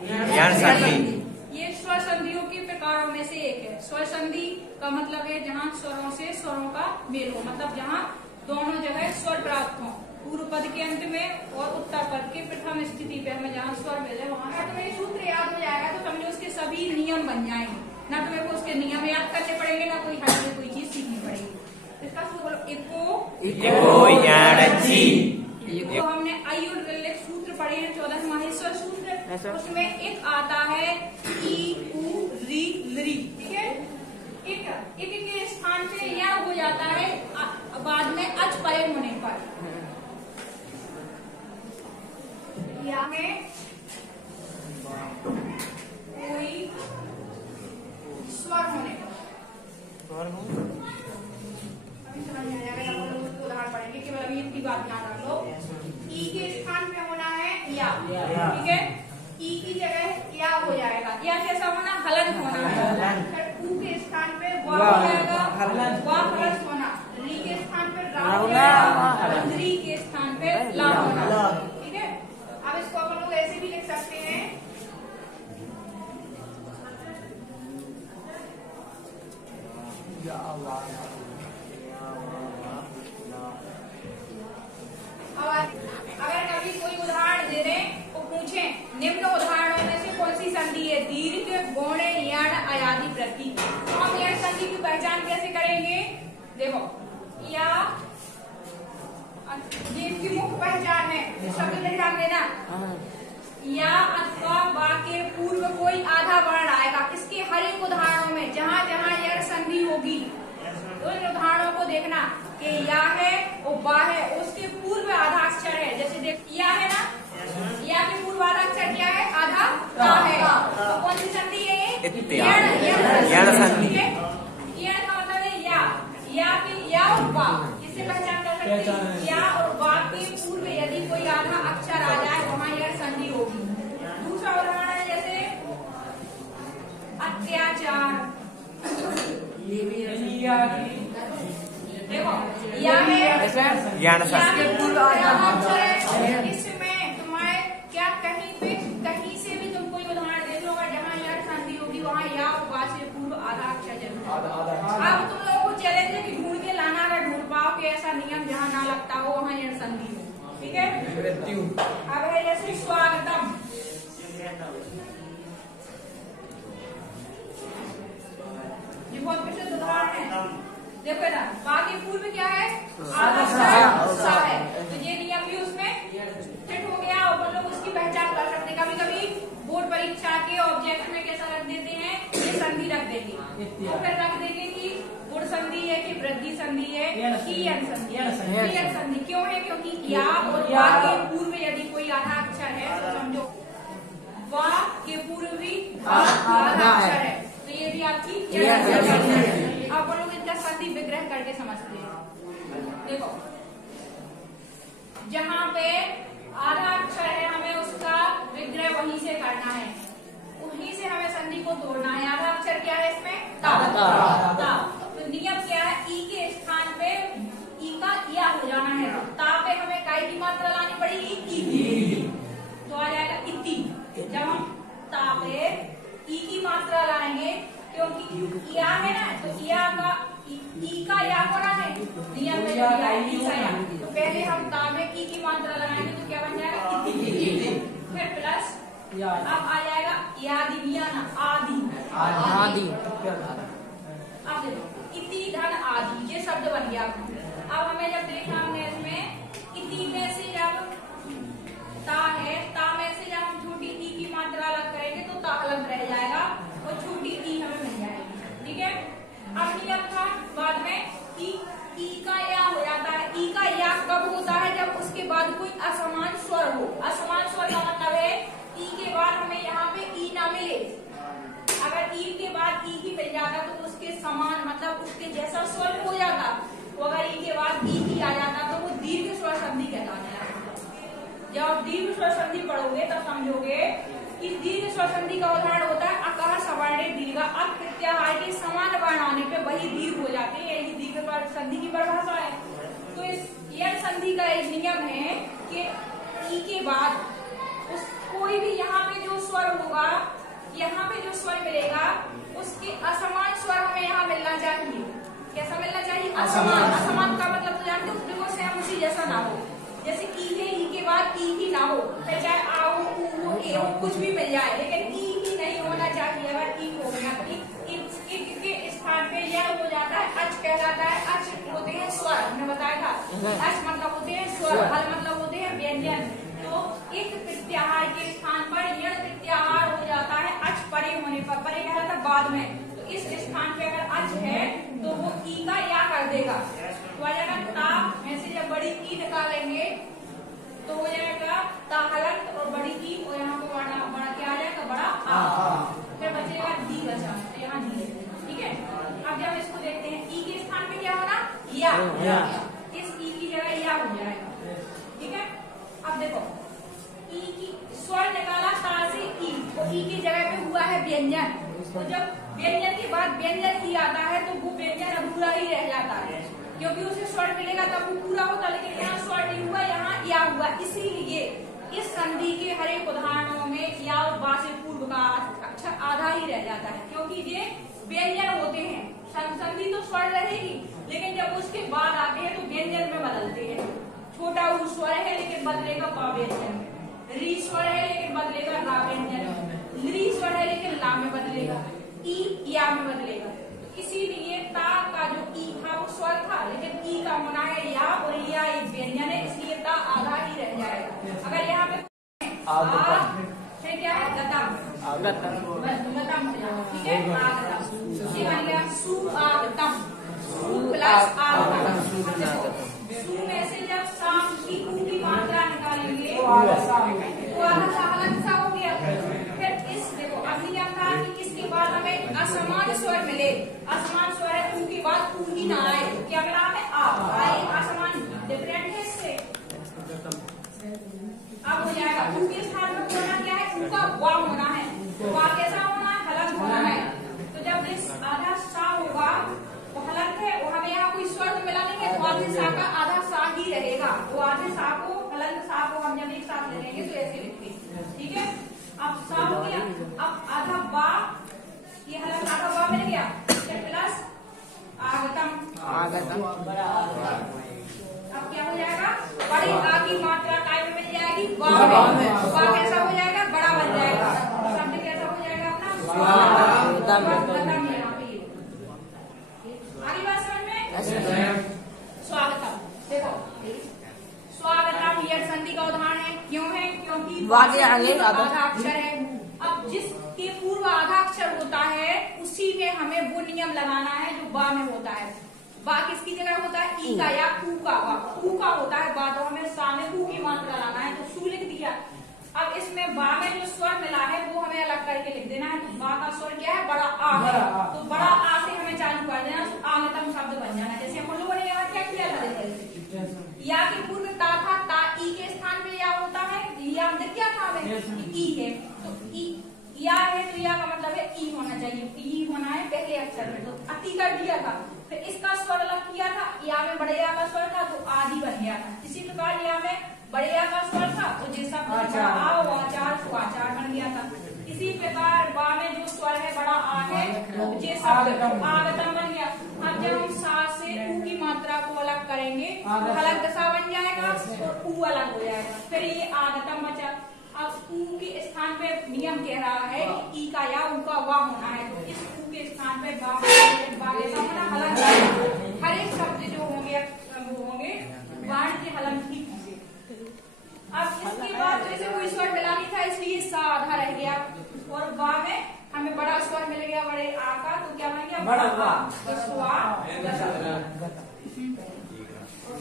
यण संधि। ये स्वर संधियों के प्रकारों में से एक है। स्वर संधि का मतलब है जहाँ स्वरों से स्वरों का मेल हो, मतलब जहाँ दोनों जगह स्वर प्राप्त हो। पूर्व पद के अंत में और उत्तर पद के प्रथम स्थिति पे हमें जहाँ स्वर मिले वहाँ का तुम्हें सूत्र याद हो जाएगा तो समझो उसके सभी नियम बन जाएंगे। ना तुम्हें को उसके नियम याद करने पड़ेंगे, ना कोई हट में कोई चीज सीखनी पड़ेगी। इसका सूत्र बोलो, इको यण जी। तो हमने आई और सूत्र पढ़े हैं 14 माहेश्वर सूत्र। उसमें एक आता है ई उ री लरी, ठीक है। एक के स्थान पे यह हो जाता है बाद में अच परे होने पर, या में कोई स्वर होने पर अभी समझ में आ जाएगा। उदाहरण पढ़ेंगे, केवल अभी इतनी बात ध्यान रख लो। ई के स्थान पे होना है या, ठीक है। ई की जगह या हो जाएगा, या कैसा होना, हलन होना है। फिर ऊ के स्थान पे वा हो जाएगा, वा हलन होना। री के स्थान पे रा हो जाएगा, री के स्थान पे ला होना, ठीक है। अब इसको अपन लोग ऐसे भी लिख सकते हैं, अगर कभी कोई उदाहरण दे दें तो पूछें निम्न उदाहरणों में से कौन सी संधि है, दीर्घ गौण यण अयादि प्रति। तो हम यण संधि की पहचान कैसे करेंगे? देखो, या ये इसकी मुख्य पहचान है, शब्द में ध्यान देना। या अथवा वा के पूर्व कोई आधा वर्ण आएगा। इसके हर एक उदाहरणों में जहाँ जहाँ यण संधि होगी तो इन उदाहरणों को देखना कि या है और बा है, उसके पूर्व आधा अक्षर है। जैसे देख, या है ना, या के पूर्व आधा अक्षर क्या है, आधा ता है। तो कौन सी संधि है ये? यण संधि। यण का मतलब है या की या और बा, इससे पहचान कर सकते हैं। या और बा के पूर्व यदि कोई आधा अक्षर आ जाए वहाँ यण संधि होगी। दूसरा उदाहरण है जैसे अत्याचार, देखो या है यण संधि। इसमें तुम्हारे क्या कहीं से भी तुम कोई उदाहरण देख लो जहाँ यण संधि होगी वहाँ या और बा से पूर्व आधा अक्षर जरूर। अब तुम लोगों को चैलेंज है कि ढूंढ के लाना, अगर ढूंढ पाओ कि ऐसा नियम जहाँ ना लगता हो वहाँ यण संधि हो, ठीक है। अब है जैसे स्वागतम, ये बहुत प्रसिद्ध उदाहरण है। देखो ना, बाकी पूर्व क्या है, आधा सा है, तो ये नियम भी उसमें फिट हो गया और हम लोग उसकी पहचान कर सकते हैं। कभी कभी बोर्ड परीक्षा के ऑब्जेक्ट में कैसा रख देते हैं, ये संधि रख देंगे, तो फिर रख देंगे कि गुण संधि है कि वृद्धि संधि है कि यण संधि। यण संधि क्यों है? क्योंकि या और वा के पूर्व यदि कोई आधा अक्षर है तो समझो वा के पूर्व भी आधा अक्षर है, तो ये भी आपकी यण संधि है। आप लोग इनका संधि विग्रह करके समझते हैं। देखो, जहाँ पे आधा अक्षर है हमें उसका विग्रह वहीं से करना है, वहीं से हमें संधि को तोड़ना है। आधा अक्षर क्या है इसमें? ता। तो नियम क्या है? ई के स्थान पे ई का या हो जाना है, तो ता पे हमें काय की मात्रा लानी पड़ेगी, ई, तो आ जाएगा इति। जब हम ता पे ई की मात्रा लाएंगे, क्योंकि या है ना, तो या का ई का या होना है, नियम में जो दिया है ई का या, तो पहले हम ता में ई की मात्रा लगाएंगे तो क्या बन जाएगा, इति। फिर प्लस अब आ जाएगा यादि, या ना आदि। अब देखो इति धन आदि, ये शब्द बन गया। अब हमें जब देखना हमने इसमें इति में से जब ता है, ता में से जब हम छोटी ई की मात्रा अलग करेंगे तो ता अलग रह जाएगा और छोटी ई हमें मिल जाएगी, ठीक है। अब नियम था बाद में ई का या हो जाता है। ई का या कब होता है? जब उसके बाद कोई असमान स्वर हो। असमान स्वर का मतलब है ई के बाद हमें यहाँ पे ई ना मिले। अगर ई के बाद ई ही मिल जाता तो उसके समान मतलब उसके जैसा स्वर हो जाता। तो अगर ई के बाद ई आ जाता तो वो दीर्घ स्वर संधि कहलाता है। जब आप दीर्घ स्वर संधि पढ़ोगे तब समझोगे कि दीर्घ स्वर संधि का उदाहरण होता है अकह सवर्णे दीर्घ। अब प्रत्याहार के समान वर्ण आने पे वही दीर्घ हो जाते हैं, यही दीर्घ स्वर संधि की परिभाषा है। तो इस यण संधि का एक नियम है कि ई के बाद उस कोई भी यहाँ पे जो स्वर होगा, यहाँ पे जो स्वर मिलेगा उसके असमान स्वर हमें यहाँ मिलना चाहिए। कैसा मिलना चाहिए? असमान। असमान का मतलब तो जानते हो, देखो सेम उसी जैसा ना हो। जैसे ई है, ई के बाद ई ही ना हो, फिर चाहे आओ ऊ हो ए हो कुछ भी मिल जाए, लेकिन ई ही नहीं होना चाहिए। अगर ई हो गया तो के स्थान पे यह हो जाता है अच कहलाता है। अच होते हैं स्वर, हमने बताया था। अच मतलब होते हैं स्वर, हल मतलब होते हैं व्यंजन। तो एक प्रत्याहार के स्थान पर यण प्रत्याहार हो जाता है अच परे होने पर। परे कहलाता है बाद में, तो इस स्थान पे अगर अच है तो वो ई का या कर देगा, तो आ जाएगा ता। ऐसे जब बड़ी ई निकालेंगे तो हो जाएगा ता हलंत, और बड़ी ई और यहाँ पे बड़ा क्या आ जाएगा? बड़ा आ। फिर बचेगा दी बचा, तो यहाँ दी है। ठीक है, अब जब इसको देखते हैं ई के स्थान पे क्या होना? या। इस ई की जगह या हो जाएगा। ठीक है, अब देखो ई की स्वर निकाला ता से ई, तो ई की जगह पे हुआ है व्यंजन। तो जब व्यंजन के बाद व्यंजन ही आता है तो वो व्यंजन अधूरा ही रह जाता है, क्योंकि उसे स्वर मिलेगा तब वो पूरा होता। लेकिन यहाँ स्वर नहीं हुआ, यहाँ या हुआ। इसीलिए इस संधि के हर एक उदाहरणों में या और बा से पूर्व का अक्षर आधा ही रह जाता है, क्योंकि ये व्यंजन होते हैं। संधि तो स्वर रहेगी, लेकिन जब उसके बाद आते हैं तो व्यंजन में बदलते हैं। छोटा ऊ स्वर है लेकिन बदलेगा बा व्यंजन, री स्वर है लेकिन बदलेगा रा व्यंजन, ली स्वर है लेकिन ला में बदलेगा, ई या में बदलेगा। तो इसीलिए ता का जो ई था वो स्वर था, लेकिन ई का होना है या, और या एक व्यंजन है, इसलिए ता आधा ही रह जाएगा। अगर यहाँ पे फिर क्या है? गतम। गतम हो जाएगा। ठीक है, आगतम। ये बन गया सुआगतम, सु प्लस आगतम। सु में से जब शाम की ऊ की मात्रा निकालेंगे वो आधा सा हलंत सा हो गया। फिर इस देखो अभी क्या था कि इसके बाद हमें असमान स्वर मिले। असमान स्वर है ऊ के बाद ऊ ही ना आए, क्या मिला हमें? आ आए। असमान डिफरेंट है इससे। अब हो जाएगा ऊ के स्थान में होना क्या है? ऊ का वा होना है। वा कैसा होना है? हलंत होना है। तो जब इस आधा सा होगा वो हलंत है, वो हमें यहाँ कोई स्वर तो मिला नहीं है, तो आधे सा का आधा सा ही रहेगा। वो आधे सा को, हलंत सा को हम जब एक साथ ले लेंगे तो ऐसे लिखते। ठीक है, अब सा हो गया। अब आधा बा, ये हलंत आधा बा मिल गया, प्लस आगतम। आगतम अब क्या हो जाएगा? बड़ी आ की मात्रा काय में मिल जाएगी? बा में। बा कैसा हो जाएगा? बड़ा बन जाएगा। शब्द कैसा हो जाएगा अपना? स्वागतम। यहाँ पे आगे बात समझ में? स्वागतम। देखो स्वागतम यह संधि का उदाहरण है। क्यों है? क्योंकि आधा अक्षर है। अब जिसके पूर्व आधा अक्षर होता है उसी में हमें वो नियम लगाना है जो बा में होता है। बा किसकी जगह होता है? ई का या ऊ का। ऊ का होता है बा, तो हमें सामने ऊ की मात्रा लाना है, तो सू लिख दिया। अब इसमें बा में जो स्वर मिला है वो हमें अलग करके लिख देना है। तो बा का स्वर क्या है? बड़ा आ है। तो बड़ा आ से हमें चालू कर देना, आगतम शब्द बन जाना। जैसे हम लोगों ने यहाँ क्या किया था? या के पूर्व ता था, ता ई के स्थान पे या होता है। या अंदर क्या था? ई है, तो ई या है तो या का मतलब है ई होना चाहिए। ई होना है पहले अक्षर में, तो अति कर दिया था। फिर इसका स्वर अलग किया था। या में बड़े या का स्वर था तो आदि बन गया था। इसी प्रकार या में बड़े या का स्वर था तो जैसा आ वाचार वाचार बन गया था। इसी प्रकार बा में जो स्वर है बड़ा आ है तो जैसा आगतम बन गया। अब जब हम सा से ऊ की मात्रा को अलग करेंगे तो हलंत सा बन जाएगा और ऊ अलग हो जाएगा। फिर ये आगतम बचा। अब ऊ के स्थान पे नियम कह रहा है कि ई का या ऊ का वा होना है, तो इस ऊ के स्थान पे बा ऐसा होना हलंत। हर एक शब्द जो होंगे वो होंगे वर्ण के हलंत ही होंगे। अब इसके बाद तो इसे कोई स्वर मिला नहीं था, इसलिए सा आधा रह गया और बा में हमें बड़ा स्वर मिल गया बड़े आ का, तो क्या बन गया? बड़ा।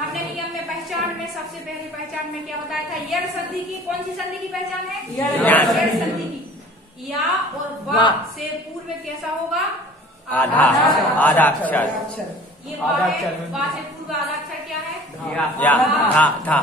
हमने नियम में पहचान में सबसे पहले पहचान में क्या बताया था? यण संधि की। कौन सी संधि की पहचान है? यण संधि की। या और वा से पूर्व कैसा होगा? आधा अक्षर। ये बा से पूर्व आधा अक्षर क्या है? या था।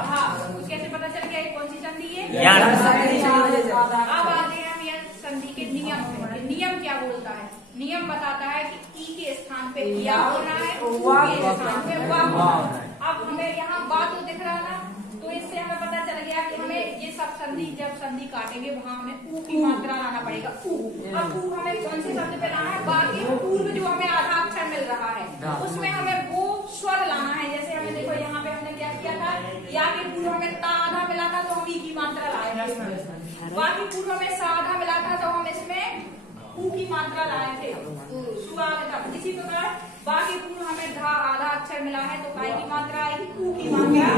कैसे पता चल गया कौन सी संधि है? यण। अब आते हैं हम यण संधि के नियम। नियम क्या बोलता है? नियम बताता है कि ई के स्थान पे या होना है, ऊ के स्थान पे वा होना है। अब हमें यहाँ बा तो दिख रहा था, तो इससे हमें पता चल गया कि हमें ये सब सब संधि जब संधि काटेंगे वहां हमें ऊ की मात्रा लाना पड़ेगा। ऊ, अब ऊ हमें कौन से शब्द पे लाना है? बाकी पूर्व जो हमें आधा अक्षर मिल रहा है उसमें हमें वो स्वर लाना है। जैसे हमें देखो यहाँ पे हमने क्या किया था, या के पूर्व हमें ता आधा मिला था तो हम ई की मात्रा लाए थे। बाकी पूर्व हमें सा आधा मिला था तो हम इसमें ऊ की मात्रा लाए थे। स्वागतम। इसी प्रकार बाकी पूर्व हमें धा आधा अक्षर मिला है तो काय की मात्रा आएगी, ऊ की मात्रा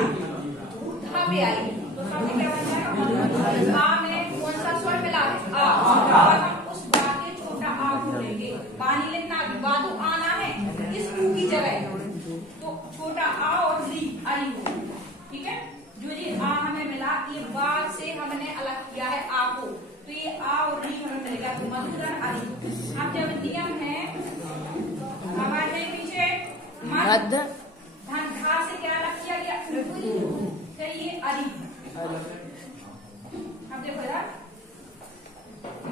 धा पे आएगी। तो सबसे क्या बन जाएगा? आ में कौन सा स्वर मिला है? आ। और हम उस बा के छोटा आ को लेंगे। पानी लिखना बा तो आना है इस ऊ की जगह, तो छोटा आ और री आई हो। ठीक है, जो ये आ हमें मिला ये बा से हमने अलग किया है आ को, तो ये आ और री हमें मिलेगा तो मधुरन आदि। अब जब नियम है आवाज नहीं पीछे मध्य धन धा से क्या अलग किया गया? तो ये अरि। अब देखो यार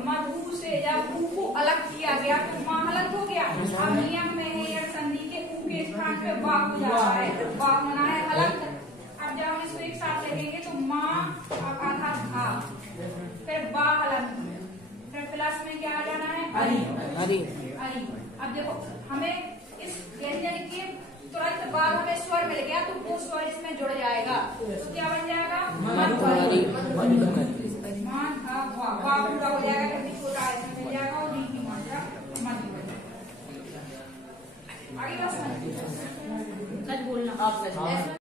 मधु से जब ऊ को अलग किया गया तो मां अलग हो गया। अब नियम में है यह संधि के ऊ के स्थान पे बा हो जाता है, बा होना है अलग। अब जब हम इसको एक साथ लिखेंगे तो मां और आधा था फिर बा अलग, फिर प्लस में क्या आ जाना है? अरि। अरि। अरि। अब देखो हमें इस व्यंजन के तुरंत बाद हमें स्वर मिल गया तो वो स्वर इसमें जुड़ जाएगा तो क्या बन जाएगा? मधुरी। पूरा हो जाएगा क्योंकि छोटा इसमें मिल जाएगा और डी की मात्रा मधुरी। आगे बस बोलना आप